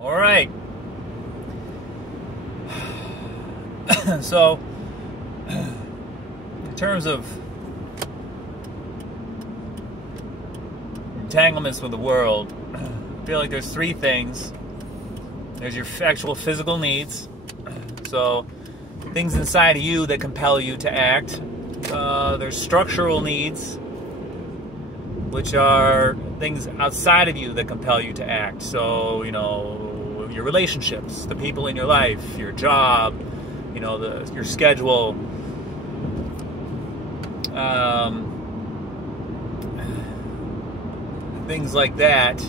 All right. So, in terms of entanglements with the world, I feel like there's three things. There's your actual physical needs. So, things inside of you that compel you to act. There's structural needs, which are things outside of you that compel you to act. So, your relationships, the people in your life, your job, your schedule, things like that.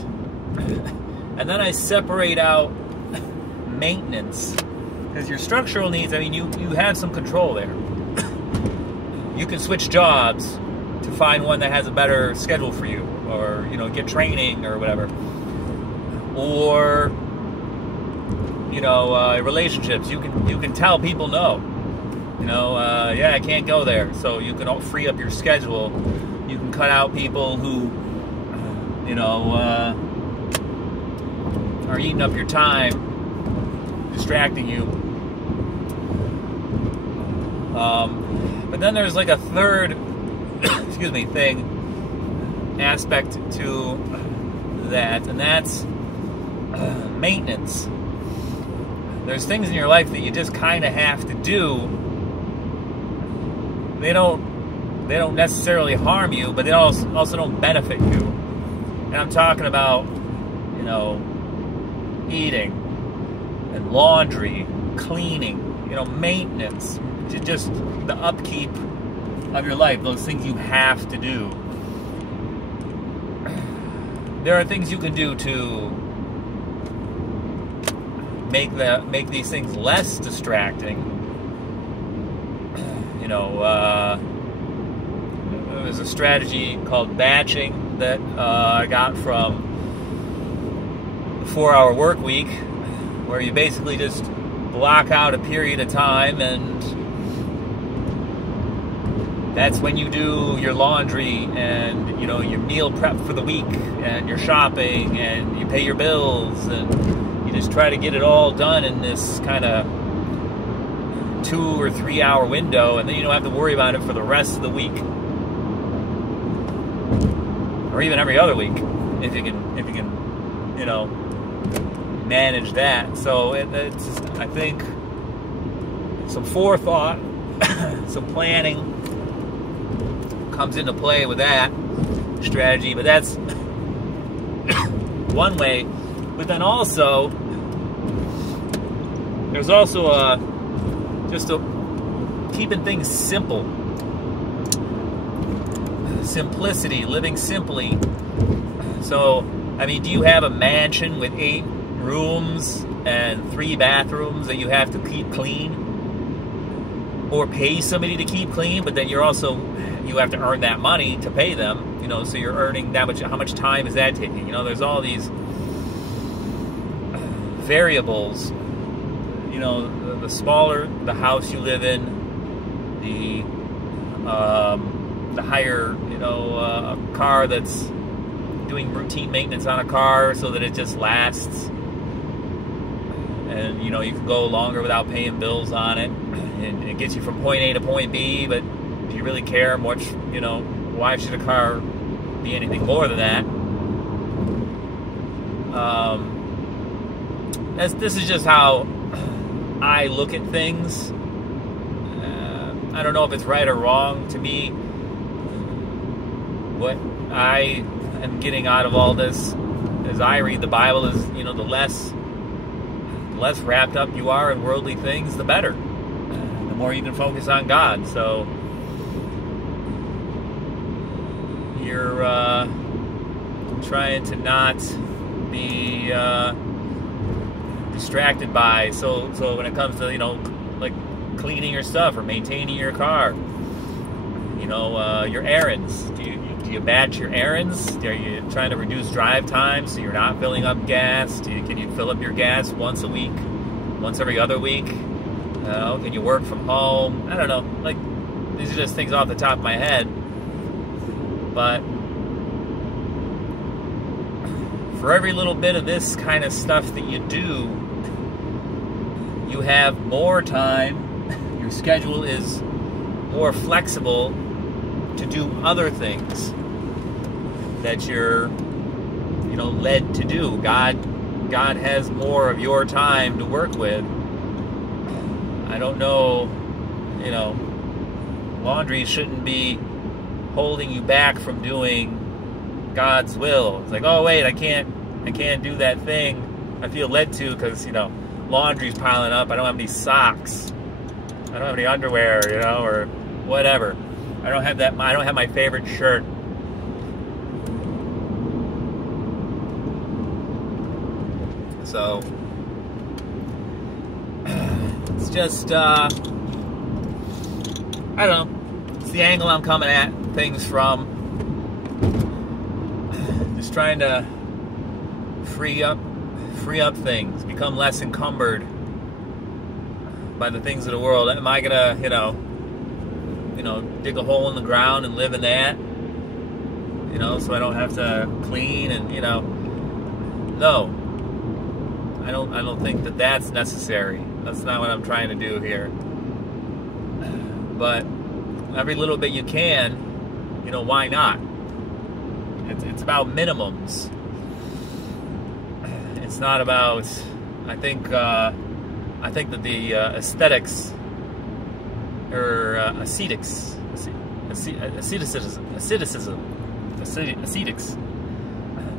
And then I separate out maintenance, because your structural needs, you have some control there. You can switch jobs to find one that has a better schedule for you, or get training or whatever, or relationships. You can tell people no. I can't go there. So you can free up your schedule. You can cut out people who are eating up your time, distracting you. But then there's like a third aspect to that, and that's maintenance. There's things in your life that you just kind of have to do. They don't necessarily harm you, but they also don't benefit you. And I'm talking about, eating and laundry, cleaning, maintenance, just the upkeep of your life, those things you have to do. There are things you can do to make these things less distracting. There's a strategy called batching that I got from the 4-hour work week, where you basically just block out a period of time, and that's when you do your laundry and your meal prep for the week, and your shopping, and you pay your bills, and you just try to get it all done in this kind of 2 or 3 hour window, and then you don't have to worry about it for the rest of the week, or even every other week, if you can manage that. So it's just, I think, some forethought, some planning comes into play with that strategy. But that's one way. But then also, there's also keeping things simple. Simplicity, living simply. So, do you have a mansion with 8 rooms and 3 bathrooms that you have to keep clean? Or pay somebody to keep clean, but then you have to earn that money to pay them, so you're earning that much. How much time is that taking? There's all these variables. The smaller the house you live in, the higher, a car that's doing routine maintenance on a car so that it just lasts, and you can go longer without paying bills on it, and it gets you from point A to point B. But do you really care much? Why should a car be anything more than that? This is just how I look at things. I don't know if it's right or wrong. To me, what I am getting out of all this, as I read the Bible, is the less wrapped up you are in worldly things, the better. The more you can focus on God. So you're trying to not be distracted by. So when it comes to like cleaning your stuff or maintaining your car, your errands. Do you batch your errands? Are you trying to reduce drive time so you're not filling up gas? Can you fill up your gas once a week, once every other week? Can you work from home? I don't know. Like, these are just things off the top of my head. But for every little bit of this kind of stuff that you do, you have more time. Your schedule is more flexible to do other things that you're, led to do. God has more of your time to work with. I don't know, laundry shouldn't be holding you back from doing God's will. It's like, oh wait, I can't do that thing I feel led to because, laundry's piling up. I don't have any socks. I don't have any underwear, or whatever. I don't have my favorite shirt. So it's just I don't know. It's the angle I'm coming at things from. Just trying to free up things, become less encumbered by the things of the world. Am I gonna, dig a hole in the ground and live in that? So I don't have to clean and, no. I don't think that that's necessary. That's not what I'm trying to do here. But every little bit you can, why not? It's about minimums. It's not about. I think that the ascetics or ascetics.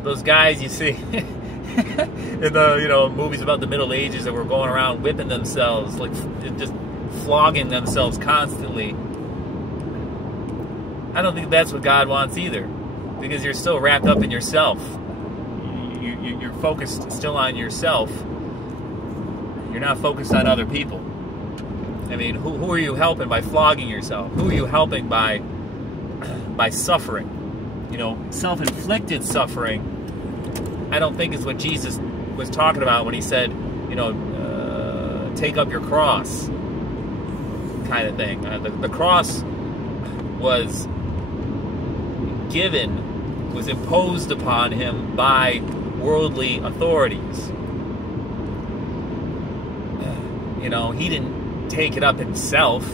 Those guys you see in the movies about the Middle Ages that were going around whipping themselves, like just flogging themselves constantly. I don't think that's what God wants either, because you're still wrapped up in yourself. You're focused still on yourself. You're not focused on other people. I mean, who are you helping by flogging yourself? Who are you helping by suffering? Self-inflicted suffering, I don't think is what Jesus was talking about when he said, take up your cross kind of thing. The cross was imposed upon him by worldly authorities. He didn't take it up himself.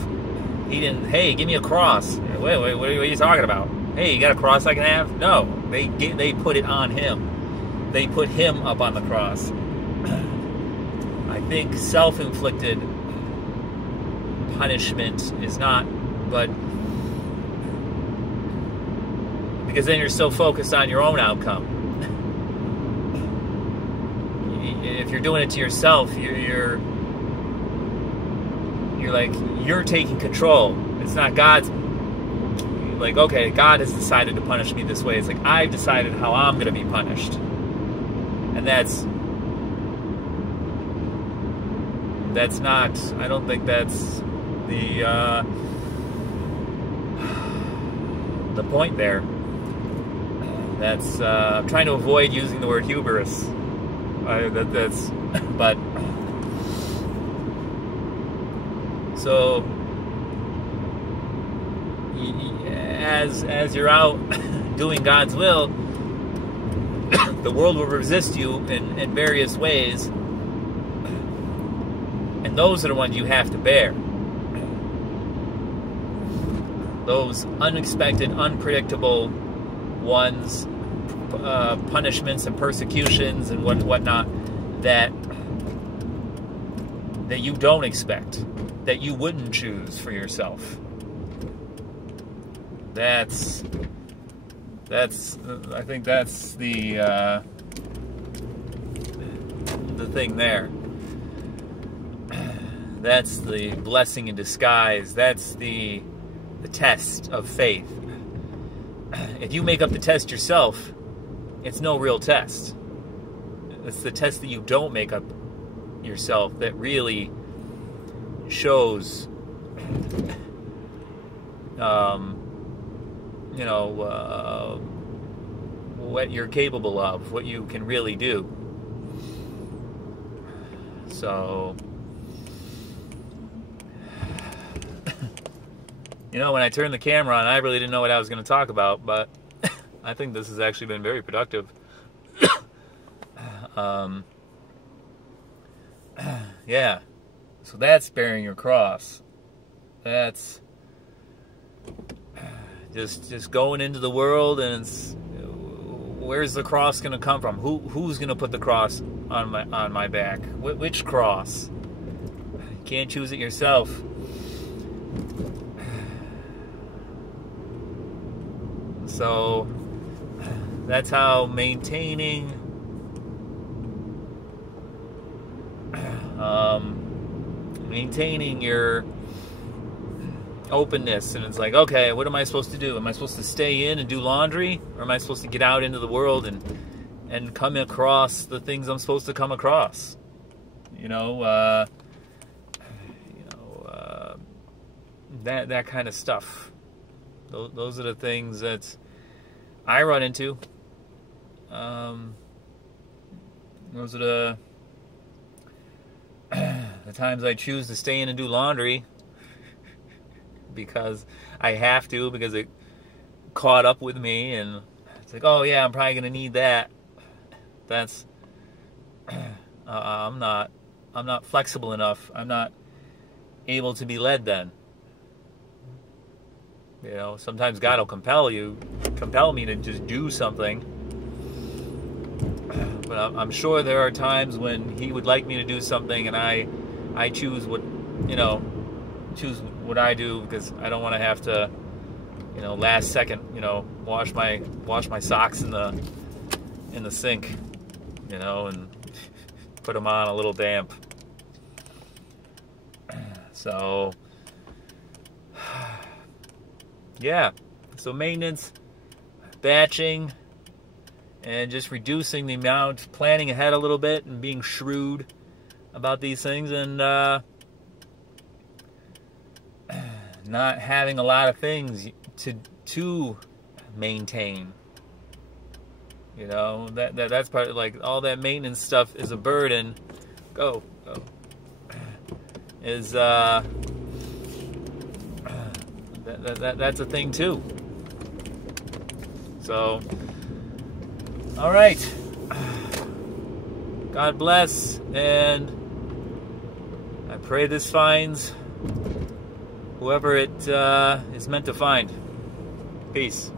He didn't, hey, give me a cross. Wait, what are you talking about? Hey, you got a cross I can have? No, they put it on him. They put him up on the cross. I think self-inflicted punishment is not, but because then you're so focused on your own outcome. If you're doing it to yourself, you're like, you're taking control. It's not God's. Like, okay, God has decided to punish me this way. It's like, I've decided how I'm going to be punished. And that's not, I don't think that's the point there. That's, I'm trying to avoid using the word hubris. But, so, as you're out doing God's will, the world will resist you in various ways, and those are the ones you have to bear. Those unexpected, unpredictable ones, punishments and persecutions and whatnot that you don't expect, that you wouldn't choose for yourself. I think that's the thing there. That's the blessing in disguise. That's the test of faith. If you make up the test yourself, it's no real test. It's the test that you don't make up yourself that really shows what you're capable of, what you can really do. So, when I turned the camera on, I really didn't know what I was going to talk about, but I think this has actually been very productive. Yeah, so that's bearing your cross. That's just going into the world, and it's, where's the cross going to come from? Who's going to put the cross on my back? Which cross? You can't choose it yourself. So that's how maintaining your openness. And it's like, okay, what am I supposed to do? Am I supposed to stay in and do laundry, or am I supposed to get out into the world and come across the things I'm supposed to come across? That kind of stuff. Those are the things that I run into. Those are the times I choose to stay in and do laundry because I have to, because it caught up with me, and it's like, oh yeah, I'm probably gonna need that. That's I'm not flexible enough. I'm not able to be led then. Sometimes God will compel me to just do something. But I'm sure there are times when He would like me to do something, and I choose what I do, because I don't want to have to, last second, wash my socks in the sink, and put them on a little damp. So, yeah. So maintenance, batching, and just reducing the amount, planning ahead a little bit, and being shrewd about these things, and not having a lot of things to maintain. That's part of, like, all that maintenance stuff is a burden. Go. Is that's a thing too. So, all right. God bless, and I pray this finds whoever it is meant to find. Peace.